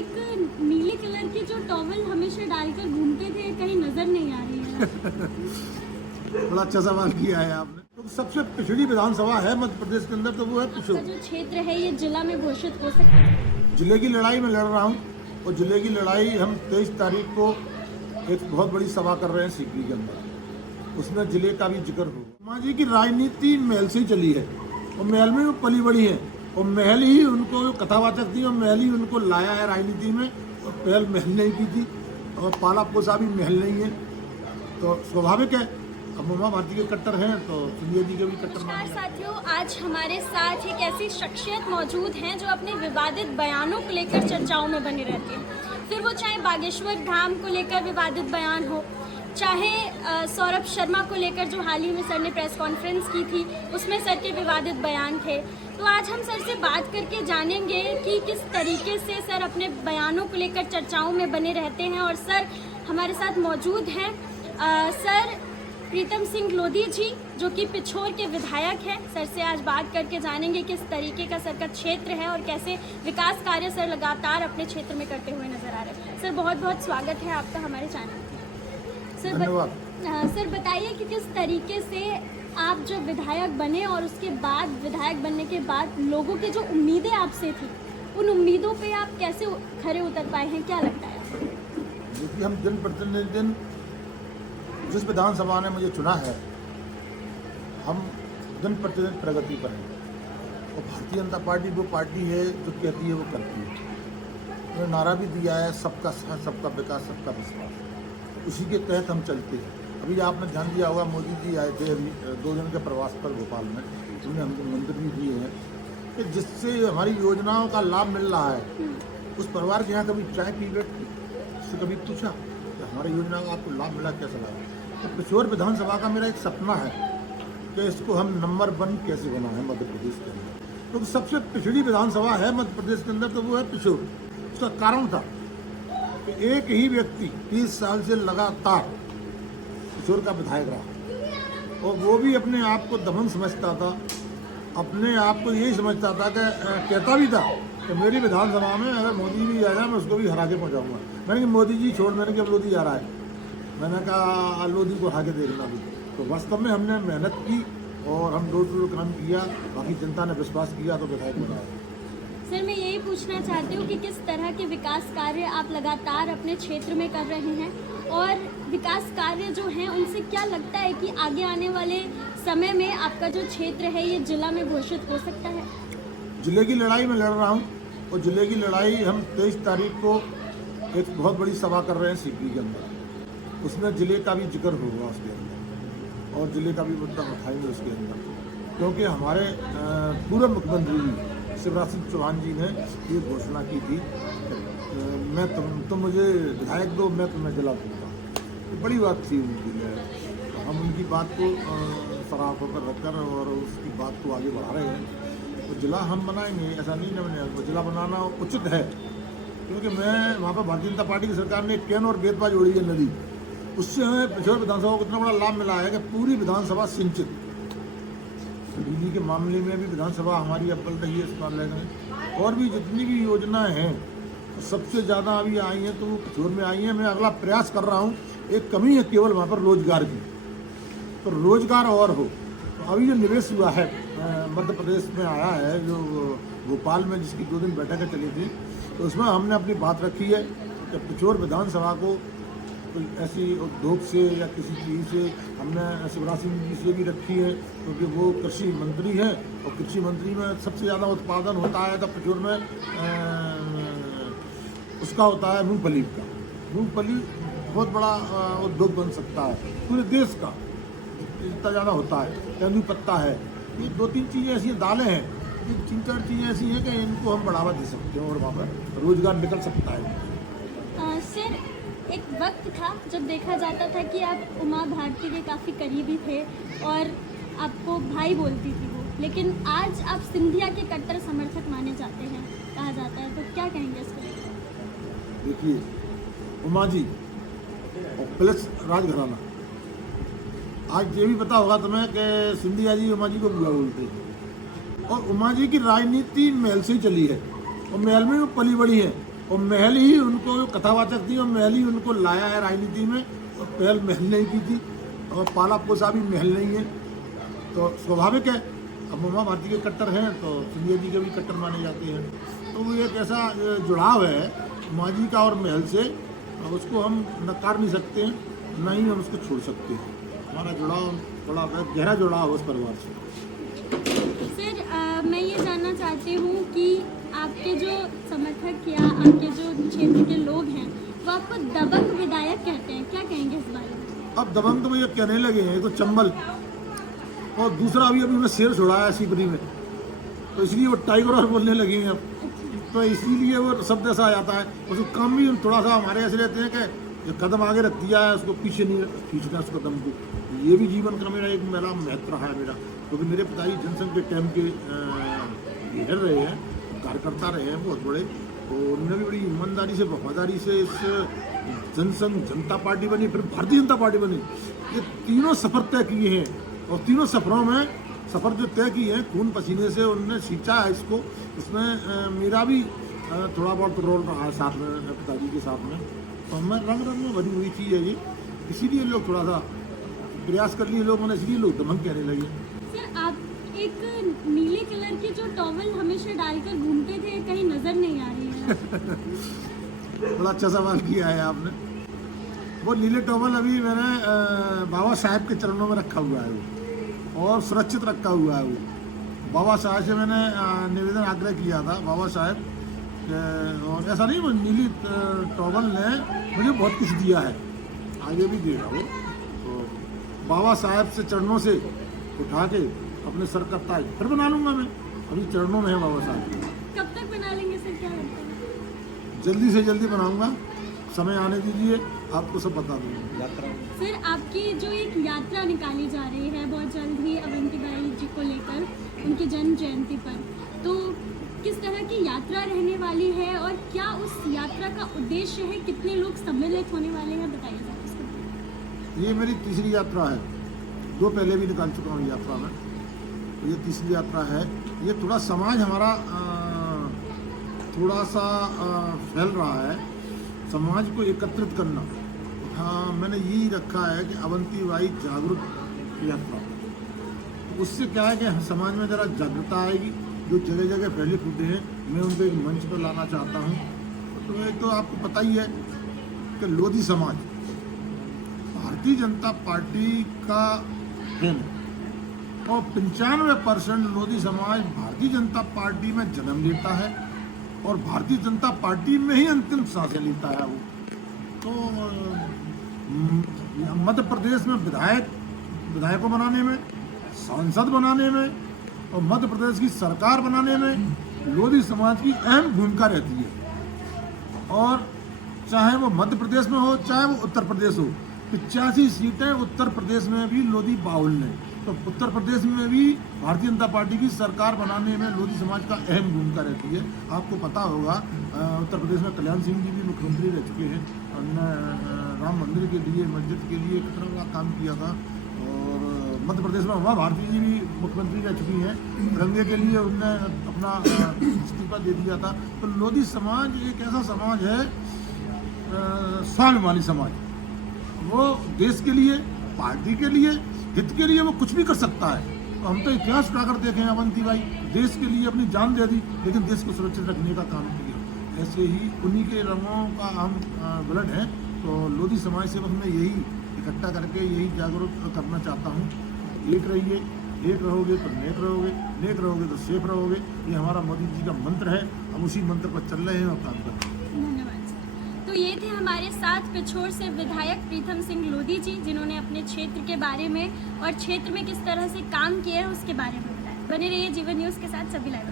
एक नीले कलर की जो टॉवल हमेशा डालकर घूमते थे, कहीं नजर नहीं आ रही है। बड़ा अच्छा सवाल किया है आपने। तो सबसे पिछड़ी विधानसभा है मध्य प्रदेश के अंदर, तो वो है पिछड़। आपका जो क्षेत्र है ये जिला में घोषित हो सकता है? जिले की लड़ाई में लड़ रहा हूँ, और जिले की लड़ाई हम 23 तारीख को एक बहुत बड़ी सभा कर रहे हैं सीकरी के अंदर। उसमें जिले का भी जिक्र होगा। उमा जी की राजनीति महल से ही चली है, और महल में वो पली बड़ी है, और महल ही उनको कथावाचक थी, और महल ही उनको लाया है राजनीति में। और पहल महल नहीं की थी, और पाला पोसा भी महल नहीं है, तो स्वाभाविक है। अब उमा भारती के कट्टर हैं तो सिंधिया जी के भी कट्टर नमस्कार मानेंगे। साथियों, आज हमारे साथ एक ऐसी शख्सियत मौजूद हैं जो अपने विवादित बयानों को लेकर चर्चाओं में बने रहते हैं। फिर वो चाहे बागेश्वर धाम को लेकर विवादित बयान हो, चाहे सौरभ शर्मा को लेकर जो हाल ही में सर ने प्रेस कॉन्फ्रेंस की थी उसमें सर के विवादित बयान थे। तो आज हम सर से बात करके जानेंगे कि किस तरीके से सर अपने बयानों को लेकर चर्चाओं में बने रहते हैं। और सर हमारे साथ मौजूद हैं सर प्रीतम सिंह लोधी जी, जो कि पिछोर के विधायक हैं। सर से आज बात करके जानेंगे किस तरीके का सर का क्षेत्र है और कैसे विकास कार्य सर लगातार अपने क्षेत्र में करते हुए नजर आ रहे हैं। सर बहुत बहुत स्वागत है आपका हमारे चैनल पर। धन्यवाद। सर बताइए कि किस तरीके से आप जब विधायक बने और उसके बाद विधायक बनने के बाद लोगों की जो उम्मीदें आपसे थी, उन उम्मीदों पे आप कैसे खरे उतर पाए हैं, क्या लगता है? देखिए, हम दिन प्रतिदिन जिस विधानसभा ने मुझे चुना है, हम दिन प्रतिदिन प्रगति पर हैं। और भारतीय जनता पार्टी वो पार्टी है जो कहती है वो करती है। उन्होंने नारा भी दिया है, सबका साथ, सबका विकास, सबका विश्वास। उसी के तहत हम चलते हैं। अभी आपने ध्यान दिया होगा, मोदी जी आए थे अभी 2 दिन के प्रवास पर भोपाल में, उन्होंने हमको मंदिर भी दिए हैं कि जिससे हमारी योजनाओं का लाभ मिल रहा है। उस परिवार के यहाँ कभी चाय पी बैठ उससे कभी पूछा कि हमारी योजना का आपको लाभ मिला, कैसा लगा? तो पिछोर विधानसभा का मेरा एक सपना है कि इसको हम नंबर 1 कैसे बना है मध्य प्रदेश के अंदर। तो सबसे पिछड़ी विधानसभा है मध्य प्रदेश के अंदर, तो वो है पिछोर। उसका कारण था कि एक ही व्यक्ति 30 साल से लगातार पिछोर का विधायक रहा, और वो भी अपने आप को दबंग समझता था, अपने आप को यही समझता था कि कहता भी था कि मेरी विधानसभा में अगर मोदी भी आ जाए मैं उसको भी हरा के पहुँचाऊँगा। मैंने कहा मोदी जी छोड़, मैंने कहा लोधी आ रहा है, मैंने कहा लोधी को हरा के देखना भी। तो वास्तव में हमने मेहनत की और हम डोर टू डोर काम किया, बाकी जनता ने विश्वास किया तो विधायक बनाया। सर मैं यही पूछना चाहती हूँ कि किस तरह के विकास कार्य आप लगातार अपने क्षेत्र में कर रहे हैं, और विकास कार्य जो हैं उनसे क्या लगता है कि आगे आने वाले समय में आपका जो क्षेत्र है ये जिला में घोषित हो सकता है? जिले की लड़ाई में लड़ रहा हूँ, और जिले की लड़ाई हम 23 तारीख को एक बहुत बड़ी सभा कर रहे हैं सीकरी के अंदर। उसमें जिले का भी जिक्र होगा उसके अंदर, और जिले का भी मुद्दा उठाएंगे उसके अंदर, क्योंकि हमारे पूर्व मुख्यमंत्री शिवराज सिंह चौहान जी ने ये घोषणा की थी मैं तुम मुझे विधायक दो, मैं तुम्हें जिला दूंगा। तो बड़ी बात थी उनकी। तो हम उनकी बात को सराहना पर रखकर और उसकी बात को आगे बढ़ा रहे हैं। तो जिला हम बनाएंगे, ऐसा नहीं न बने, वो जिला बनाना उचित है, क्योंकि मैं वहाँ पर भारतीय जनता पार्टी की सरकार ने कैन और बेतवा जोड़ी है नदी, उससे हमें पिछोर विधानसभा को इतना बड़ा लाभ मिला है कि पूरी विधानसभा सिंचित। बिजली के मामले में भी विधानसभा हमारी अव्वल रही है इस मामले में। और भी जितनी भी योजनाएं हैं तो सबसे ज़्यादा अभी आई हैं तो वो पिछोर में आई हैं। मैं अगला प्रयास कर रहा हूँ, एक कमी है केवल वहाँ पर रोजगार की, तो रोजगार और हो। तो अभी जो निवेश हुआ है मध्य प्रदेश में आया है, जो भोपाल में जिसकी 2 दिन बैठकें चली थी, तो उसमें हमने अपनी बात रखी है कि पिछोर विधानसभा को कोई ऐसी उद्योग से या किसी चीज़ से हमने शिवराज सिंह जी से भी रखी है, क्योंकि वो कृषि मंत्री हैं, और कृषि मंत्री में सबसे ज़्यादा उत्पादन होता है तो पिछोर में उसका होता है मूंगफली का। मूंगफली बहुत बड़ा उद्योग बन सकता है पूरे देश का, इतना ज़्यादा होता है। तेंदू पत्ता है, ये 2-3 चीज़ें ऐसी दालें हैं, ये 3-4 चीज़ें ऐसी हैं कि इनको हम बढ़ावा दे सकते हैं और वहाँ पर रोजगार निकल सकता है। सर एक वक्त था जब देखा जाता था कि आप उमा भारती के काफ़ी करीबी थे और आपको भाई बोलती थी वो, लेकिन आज आप सिंधिया के कट्टर समर्थक माने जाते हैं, कहा जाता है, तो क्या कहेंगे इसको लेकर? देखिए, उमा जी और प्लस राजघराना, आज ये भी पता होगा तुम्हें कि सिंधिया जी उमा जी को बुआ बोलते हैं, और उमा जी की राजनीति महल से ही चली है, और महल में वो पली बड़ी है, और महल ही उनको कथावाचक थी और महल ही उनको लाया है राजनीति में। और पहल महल नहीं की थी और पाला पोसा भी महल नहीं है, तो स्वाभाविक है। अब उमा भारती के कट्टर हैं तो सिंधिया जी के भी कट्टर माने जाते हैं। तो वो एक ऐसा जुड़ाव है उमा जी का और महल से, उसको हम नकार नहीं सकते हैं, ना ही हम उसको छोड़ सकते हैं। हमारा जुड़ाव बड़ा गहरा जुड़ाव उस परिवार से। सर मैं ये जानना चाहती हूँ कि आपके जो समर्थक या आपके जो क्षेत्र के लोग हैं वो आपको दबंग विधायक कहते हैं, क्या कहेंगे इस बारे में? अब दबंग तो भैया कहने लगे हैं, तो चंबल, और दूसरा अभी मैं शेर छुड़ाया है सीपरी में, तो इसलिए वो टाइगर और बोलने लगे हैं अब। तो इसीलिए वो शब्द ऐसा आ जाता है। उसको काम भी थोड़ा सा हमारे ऐसे रहते हैं कि कदम आगे रख दिया है, उसको पीछे नहीं खींचना उस कदम को। ये भी जीवन का मेरा एक मेरा महत्व रहा है मेरा, क्योंकि मेरे पिताजी जनसंघ के टाइम के लीडर रहे हैं, कार्यकर्ता रहे हैं बहुत बड़े, तो उन्होंने भी बड़ी ईमानदारी से वफादारी से इस जनसंघ जनता पार्टी बनी, फिर भारतीय जनता पार्टी बनी। ये तीनों सफ़र तय किए हैं और तीनों सफ़रों में सफ़र जो तय किए हैं खून पसीने से उन्होंने सींचा है इसको। उसमें मेरा भी थोड़ा बहुत रोल रहा है साथ में, पिताजी के साथ में। तो मैं रंग रंग में भरी हुई चीज़ है ये, इसीलिए लोग थोड़ा सा प्रयास कर लिए लोगों ने, इसलिए लोग दबंग कहने लगे। सर आप एक नीले कलर की जो टॉवल हमेशा डालकर घूमते थे, कहीं नजर नहीं आ रही है। बड़ा अच्छा सवाल किया है आपने। वो नीले टॉवल अभी मैंने बाबा साहब के चरणों में रखा हुआ है वो, और सुरक्षित रखा हुआ है वो। बाबा साहब से मैंने निवेदन आग्रह किया था, बाबा साहब, और ऐसा नहीं, वो नीली टॉवल ने मुझे बहुत कुछ दिया है, आगे भी देगा वो। तो बाबा साहब से चरणों से उठा के अपने सर का ताज फिर बना लूँगा मैं, अभी चरणों में है बाबा साहब। कब तक बना लेंगे सर, क्या लगता है? जल्दी से जल्दी बनाऊँगा, समय आने दीजिए, आपको सब बता दूँगा। सर आपकी जो एक यात्रा निकाली जा रही है बहुत जल्द ही अवंतीबाई जी को लेकर उनकी जन्म जयंती पर, तो किस तरह की यात्रा रहने वाली है और क्या उस यात्रा का उद्देश्य है, कितने लोग सम्मिलित होने वाले हैं, बताइए सर उसके बारे में। ये मेरी तीसरी यात्रा है, दो पहले भी निकाल चुका हूँ यात्रा में, तो ये तीसरी यात्रा है। ये थोड़ा समाज हमारा थोड़ा सा फैल रहा है, समाज को एकत्रित करना। हाँ, मैंने यही रखा है कि अवंतीबाई जागरूक यात्रा, तो उससे क्या है कि समाज में ज़रा जागरूकता आएगी। जो जगह जगह फैले फूटे हैं मैं उनको एक मंच पर लाना चाहता हूँ। तो ये तो आपको पता ही है कि लोधी समाज भारतीय जनता पार्टी का है और 95% लोधी समाज भारतीय जनता पार्टी में जन्म लेता है और भारतीय जनता पार्टी में ही अंतिम सांसें लेता है वो। तो मध्य प्रदेश में विधायकों बनाने में, सांसद बनाने में और मध्य प्रदेश की सरकार बनाने में लोधी समाज की अहम भूमिका रहती है। और चाहे वो मध्य प्रदेश में हो चाहे वो उत्तर प्रदेश हो, 85 सीटें उत्तर प्रदेश में भी लोधी बाहुल ने, तो उत्तर प्रदेश में भी भारतीय जनता पार्टी की सरकार बनाने में लोधी समाज का अहम भूमिका रहती है। आपको पता होगा उत्तर प्रदेश में कल्याण सिंह जी भी मुख्यमंत्री रह चुके हैं, उन्होंने राम मंदिर के लिए, मस्जिद के लिए कितना बड़ा काम किया था। और मध्य प्रदेश में उमा भारती जी भी मुख्यमंत्री रह चुकी हैं, तिरंगे के लिए उनने अपना इस्तीफा दे दिया था। तो लोधी समाज एक ऐसा समाज है, स्वाभिमानी समाज, वो देश के लिए, पार्टी के लिए, हित के लिए वो कुछ भी कर सकता है। तो हम तो इतिहास उठाकर देखें, अवंतीबाई देश के लिए अपनी जान दे दी, लेकिन देश को सुरक्षित रखने का काम किया। ऐसे ही उन्हीं के रंगों का हम ब्लड है। तो लोधी समाज से बस मैं यही इकट्ठा करके यही जागरूक करना चाहता हूँ। एक रहिए, एक रहोगे तो नेक रहोगे, नेक रहोगे तो सेफ रहोगे। ये हमारा मोदी जी का मंत्र है, हम उसी मंत्र पर चल रहे हैं और काम कर रहे हैं। धन्यवाद सर। तो ये थे हमारे साथ पिछोर से विधायक प्रीतम सिंह लोधी जी, जिन्होंने अपने क्षेत्र के बारे में और क्षेत्र में किस तरह से काम किया है उसके बारे में बताया। बने रहिए जीवन न्यूज़ के साथ, सभी लाइव।